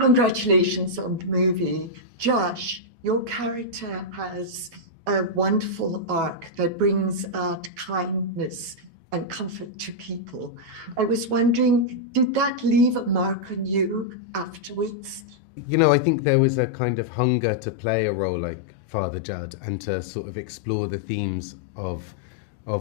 Congratulations on the movie. Josh, your character has a wonderful arc that brings out kindness and comfort to people. I was wondering, did that leave a mark on you afterwards? I think there was a kind of hunger to play a role like Father Judd and to sort of explore the themes of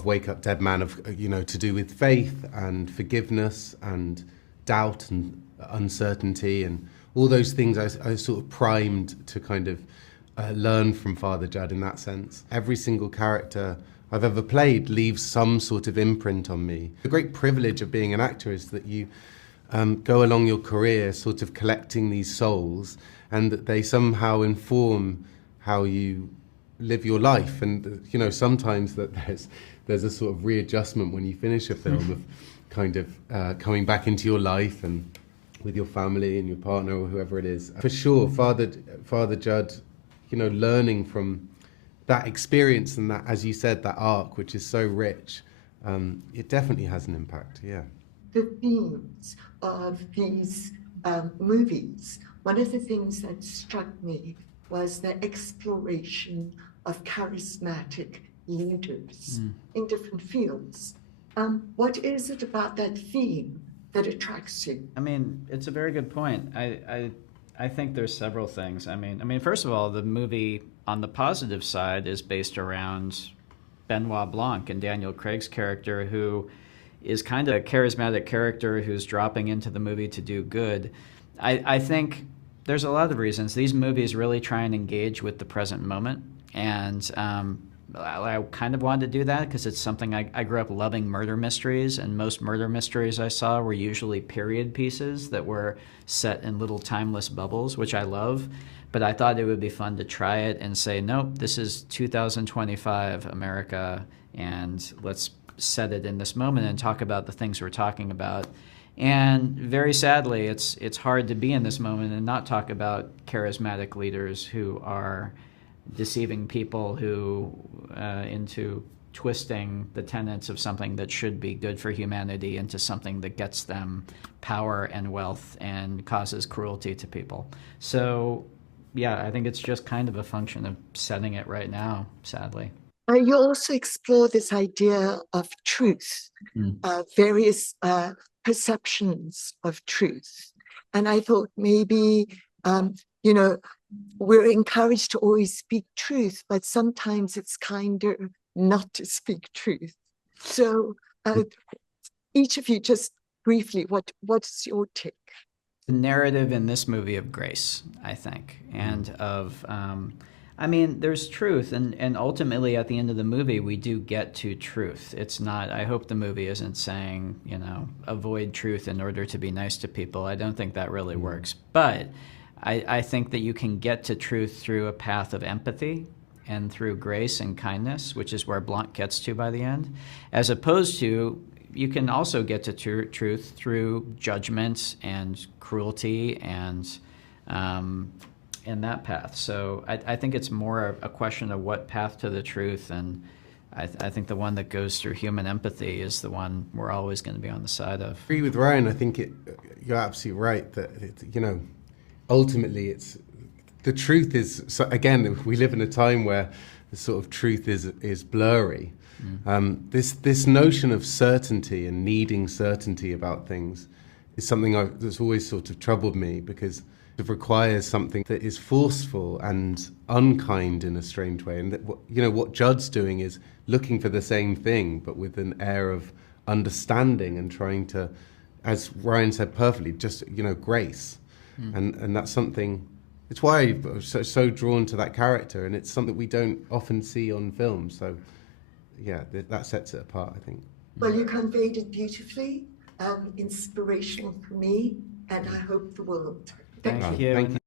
Wake Up Dead Man, of to do with faith and forgiveness and doubt and uncertainty and all those things. I was sort of primed to kind of learn from Father Judd in that sense. Every single character I've ever played leaves some sort of imprint on me. The great privilege of being an actor is that you go along your career sort of collecting these souls, and that they somehow inform how you live your life. And sometimes that there's a sort of readjustment when you finish a film of kind of coming back into your life and with your family and your partner or whoever it is. For sure, Father Judd, learning from that experience and that, as you said, that arc, which is so rich, it definitely has an impact, yeah. The themes of these movies, one of the things that struck me was the exploration of charismatic leaders in different fields. What is it about that theme that attracts you? I mean, it's a very good point. I think there's several things. I mean, first of all, the movie on the positive side is based around Benoit Blanc and Daniel Craig's character, who is kind of a charismatic character who's dropping into the movie to do good. I think there's a lot of reasons. These movies really try and engage with the present moment, and I kind of wanted to do that because it's something I grew up loving murder mysteries, and most murder mysteries I saw were usually period pieces that were set in little timeless bubbles, which I love. But I thought it would be fun to try it and say, nope, this is 2025 America, and let's set it in this moment and talk about the things we're talking about. And very sadly, it's hard to be in this moment and not talk about charismatic leaders who are deceiving people who into twisting the tenets of something that should be good for humanity into something that gets them power and wealth and causes cruelty to people. So yeah, I think it's just kind of a function of setting it right now, sadly. You also explore this idea of truth, various perceptions of truth. And I thought maybe, we're encouraged to always speak truth, but sometimes it's kinder not to speak truth. So each of you, just briefly, what's your take? The narrative in this movie of grace, I think, and of there's truth, and ultimately at the end of the movie we do get to truth. It's not, I hope the movie isn't saying, avoid truth in order to be nice to people. I don't think that really works. But I think that you can get to truth through a path of empathy and through grace and kindness, which is where Blanc gets to by the end, as opposed to you can also get to truth through judgment and cruelty and in that path. So I think it's more a question of what path to the truth, and I think the one that goes through human empathy is the one we're always going to be on the side of. I agree with Ryan. I think you're absolutely right that ultimately it's the truth is. So again, we live in a time where the sort of truth is blurry. This notion of certainty and needing certainty about things is something that's always sort of troubled me, because it requires something that is forceful and unkind in a strange way. And that, what Judd's doing is looking for the same thing, but with an air of understanding and trying to, as Ryan said perfectly, just, grace. And that's something, it's why I'm so drawn to that character, and it's something we don't often see on film. So yeah, that sets it apart, I think. Well, you conveyed it beautifully, inspirational for me, and I hope the world. Thank you.